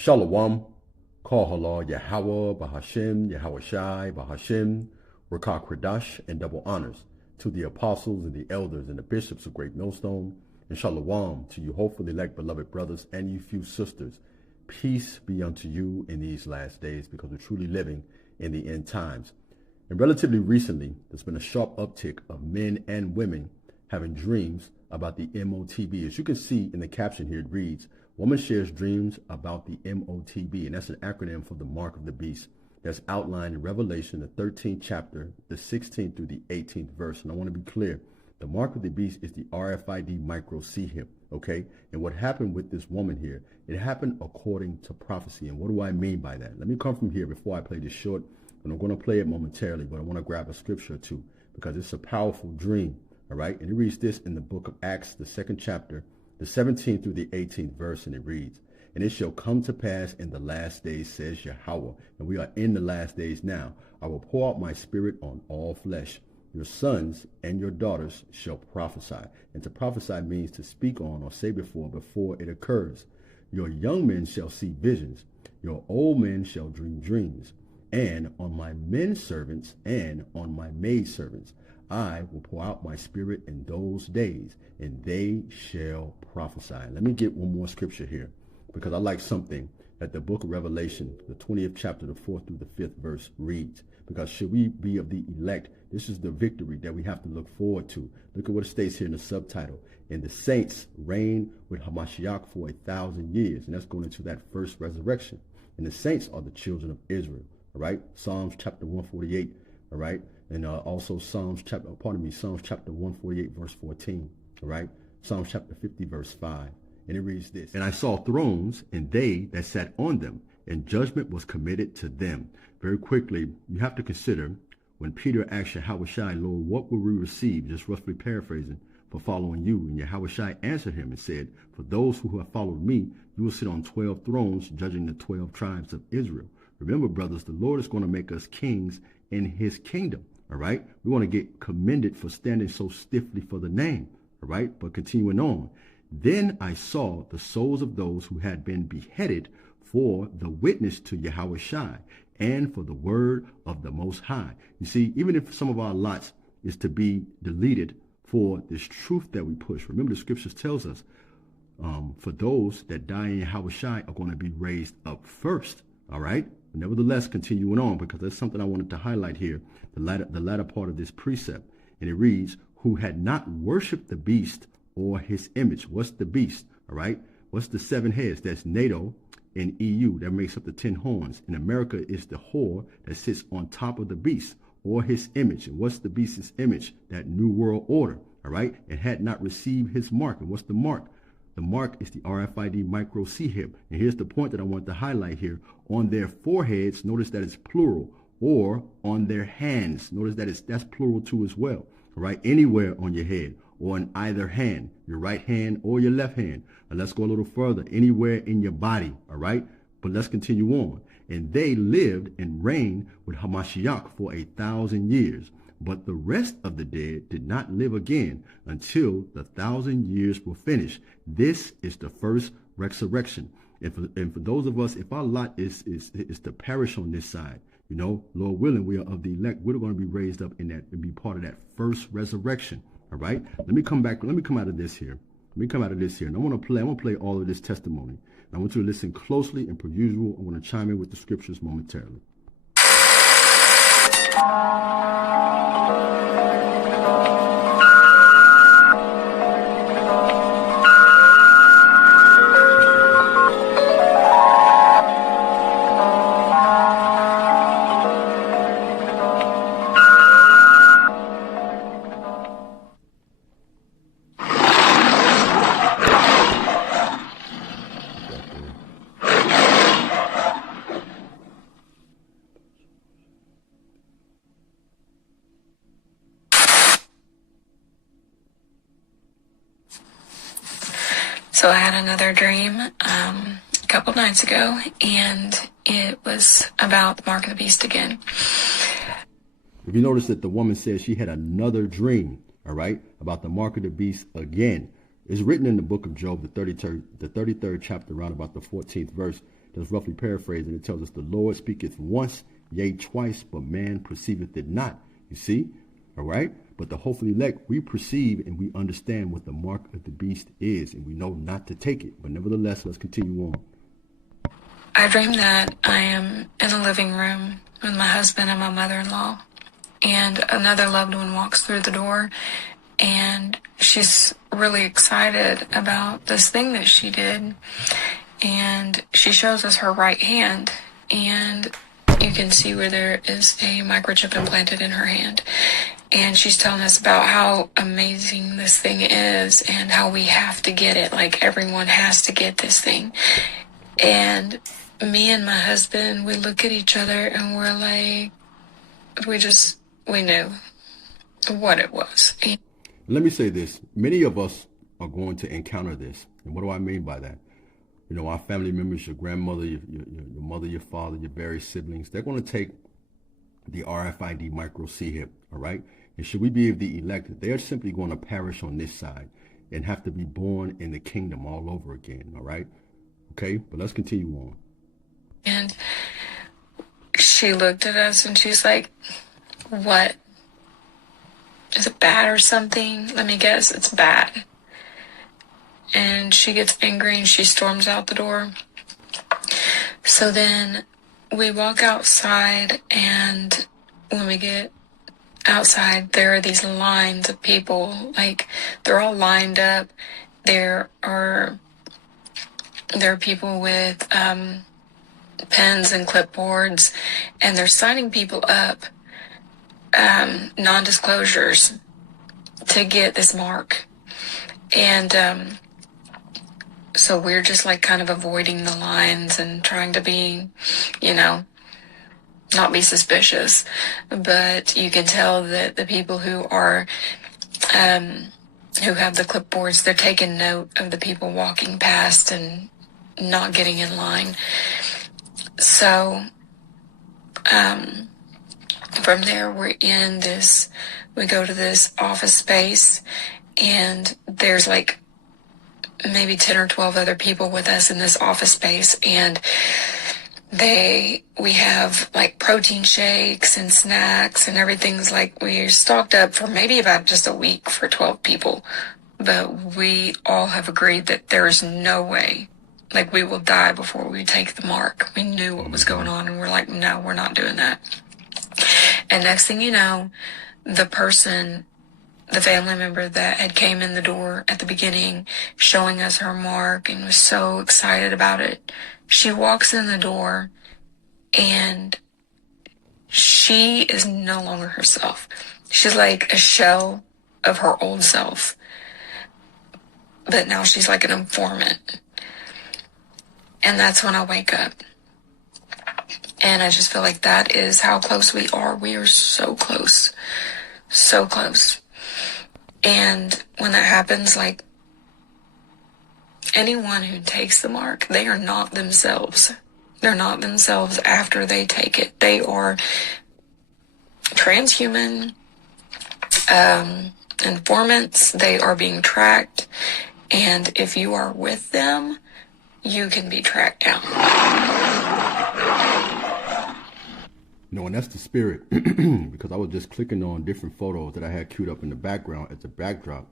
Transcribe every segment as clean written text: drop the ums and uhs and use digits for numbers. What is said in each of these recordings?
Shalom, Kal Halal, Yahweh, Bahashem, Yahweh Shai, Bahashem, Rakah Kradash, and double honors to the apostles and the elders and the bishops of Great Millstone, and Shalom to you hopefully elect beloved brothers and you few sisters. Peace be unto you in these last days, because we're truly living in the end times. And relatively recently, there's been a sharp uptick of men and women having dreams about the Motb. As you can see in the caption here, it reads, woman shares dreams about the Motb, and that's an acronym for the mark of the beast that's outlined in Revelation, the 13th chapter, the 16th through the 18th verse. And I want to be clear, the mark of the beast is the RFID micro C-hip, okay? And what happened with this woman here, it happened according to prophecy. And what do I mean by that? Let me come from here before I play this short, and I'm going to play it momentarily, but I want to grab a scripture or two because it's a powerful dream, all right? And it reads this in the book of Acts, the 2nd chapter, the 17th through the 18th verse, and it reads, and it shall come to pass in the last days, says Yahweh, and we are in the last days now, I will pour out my spirit on all flesh. Your sons and your daughters shall prophesy. And to prophesy means to speak on or say before it occurs. Your young men shall see visions. Your old men shall dream dreams. And on my men servants and on my maid servants I will pour out my spirit in those days, and they shall prophesy. Let me get one more scripture here, because I like something that the book of Revelation, the 20th chapter, the 4th through the 5th verse reads. Because should we be of the elect, this is the victory that we have to look forward to. Look at what it states here in the subtitle. And the saints reign with Hamashiach for 1,000 years. And that's going into that first resurrection. And the saints are the children of Israel. All right. Psalms chapter 148. All right. And also Psalms chapter 148 verse 14. All right. Psalms chapter 50 verse 5. And it reads this, and I saw thrones, and they that sat on them, and judgment was committed to them. Very quickly, you have to consider when Peter asked Yahweh Shai, Lord, what will we receive, just roughly paraphrasing, for following you? And Yahweh Shai answered him and said, for those who have followed me, you will sit on 12 thrones, judging the 12 tribes of Israel. Remember, brothers, the Lord is going to make us kings in his kingdom. All right. We want to get commended for standing so stiffly for the name. All right. But continuing on. Then I saw the souls of those who had been beheaded for the witness to Yahweh Shai and for the word of the Most High. You see, even if some of our lots is to be deleted for this truth that we push, remember the scriptures tells us for those that die in Yahweh Shai are going to be raised up first. All right. Nevertheless, continuing on, because that's something I wanted to highlight here, the latter part of this precept. And it reads, who had not worshipped the beast or his image. What's the beast? All right. What's the 7 heads? That's NATO and EU. That makes up the 10 horns. In America is the whore that sits on top of the beast or his image. And what's the beast's image? That new world order. All right. It had not received his mark. And what's the mark? The mark is the RFID micro C-hip. And here's the point that I want to highlight here. On their foreheads, notice that it's plural, or on their hands. Notice that that's plural too as well. All right. Anywhere on your head, or in either hand, your right hand or your left hand. And let's go a little further, anywhere in your body, all right? But let's continue on. And they lived and reigned with Hamashiach for 1,000 years. But the rest of the dead did not live again until the 1,000 years were finished. This is the first resurrection. And for those of us, if our lot is to perish on this side, you know, Lord willing, we are of the elect. We're going to be raised up in that and be part of that first resurrection. All right. Let me come back. Let me come out of this here. And I want to play all of this testimony. I want you to listen closely, and per usual, I want to chime in with the scriptures momentarily. So I had another dream a couple nights ago, and it was about the mark of the beast again. If you notice that the woman says she had another dream, all right, about the mark of the beast again. It's written in the book of Job, the 33rd chapter, around about the 14th verse, That's roughly paraphrased, and it tells us the Lord speaketh once, yea, twice, but man perceiveth it not. You see? All right? But the hopefully elect, we perceive and we understand what the mark of the beast is, and we know not to take it. But nevertheless, let's continue on. I dream that I am in a living room with my husband and my mother-in-law, and another loved one walks through the door, and she's really excited about this thing that she did, and she shows us her right hand, and you can see where there is a microchip implanted in her hand. And she's telling us about how amazing this thing is and how we have to get it. Like, everyone has to get this thing. And me and my husband, we look at each other and we're like, we knew what it was. Let me say this. Many of us are going to encounter this. And what do I mean by that? You know, our family members, your grandmother, your mother, your father, your various siblings, they're going to take the RFID micro C-hip, all right? And should we be the elect, they're simply going to perish on this side and have to be born in the kingdom all over again, all right? Okay, but let's continue on. And she looked at us and she's like, what? Is it bad or something? Let me guess, it's bad. And she gets angry and she storms out the door. So then we walk outside, and when we get outside, there are these lines of people. Like, they're all lined up. There are people with pens and clipboards, and they're signing people up, non-disclosures, to get this mark. And so we're just like kind of avoiding the lines and trying to be, not be suspicious. But you can tell that the people who are, who have the clipboards, they're taking note of the people walking past and not getting in line. So, from there, we go to this office space, and there's like maybe 10 or 12 other people with us in this office space, and we have like protein shakes and snacks, and everything's like, we're stocked up for maybe about just a week for 12 people. But we all have agreed that there is no way, like, we will die before we take the mark. We knew what was going on, and we're like, no, we're not doing that. And next thing you know, the family member that had came in the door at the beginning, showing us her mark and was so excited about it, she walks in the door, and she is no longer herself. She's like a shell of her old self. But now she's like an informant. And that's when I wake up. And I just feel like that is how close we are. We are so close. So close. And when that happens, like, anyone who takes the mark, they are not themselves. They're not themselves after they take it. They are transhuman, informants. They are being tracked. And if you are with them, you can be tracked down. No, and that's the spirit. Because I was just clicking on different photos that I had queued up in the background as a backdrop.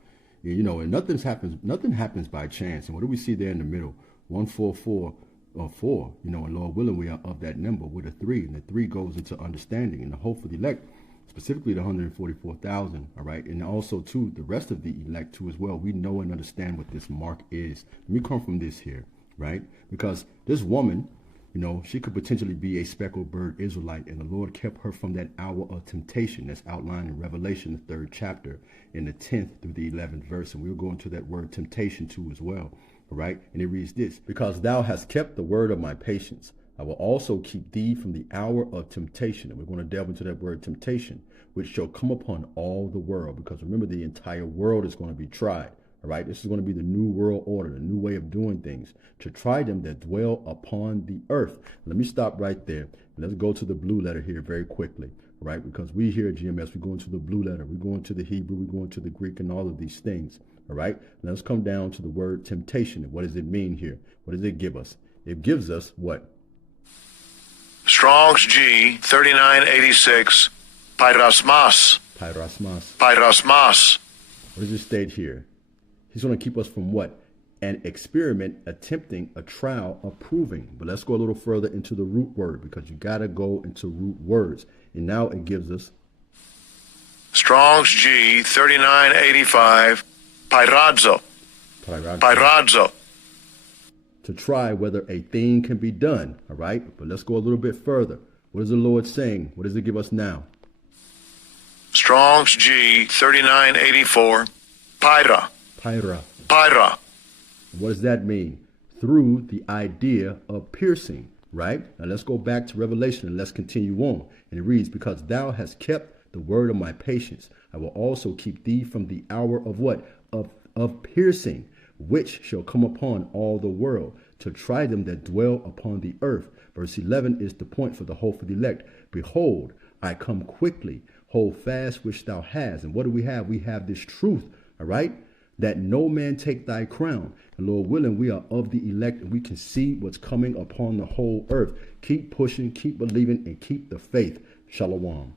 And nothing happens by chance. And what do we see there in the middle? 144 or 4. And Lord willing, we are of that number with a 3. And the 3 goes into understanding and the hope for the elect, specifically the 144,000. All right. And also, too, the rest of the elect, too, as well. We know and understand what this mark is. Let me come from this here, right? Because this woman, she could potentially be a speckled bird Israelite, and the Lord kept her from that hour of temptation that's outlined in Revelation, the 3rd chapter, in the 10th through the 11th verse. And we'll go into that word temptation too as well. All right. And it reads this: because thou hast kept the word of my patience, I will also keep thee from the hour of temptation. And we're going to delve into that word temptation, which shall come upon all the world. Because remember, the entire world is going to be tried. All right, this is going to be the new world order, the new way of doing things, to try them that dwell upon the earth. Let me stop right there. And let's go to the blue letter here very quickly, right? Because we here at GMS, we go into the blue letter, we go into the Hebrew, we go into the Greek, and all of these things. All right, let's come down to the word temptation. And what does it mean here? What does it give us? It gives us what? Strong's G 3986. Pyrosmas. Pyrosmas. Pyrosmas. What does it state here? He's going to keep us from what? An experiment, attempting, a trial, a proving. But let's go a little further into the root word, because you got to go into root words. And now it gives us Strong's G 3985. Pyrazzo. Pyrazzo. To try whether a thing can be done. All right. But let's go a little bit further. What is the Lord saying? What does it give us now? Strong's G 3984. Pyra. Pyra. Pyra. What does that mean? Through the idea of piercing, right? Now let's go back to Revelation and let's continue on. And it reads, because thou hast kept the word of my patience, I will also keep thee from the hour of what? Of piercing, which shall come upon all the world, to try them that dwell upon the earth. Verse 11 is the point for the hope of the elect. Behold, I come quickly. Hold fast which thou hast. And what do we have? We have this truth, all right? That no man take thy crown. And Lord willing, we are of the elect, and we can see what's coming upon the whole earth. Keep pushing, keep believing, and keep the faith. Shalom.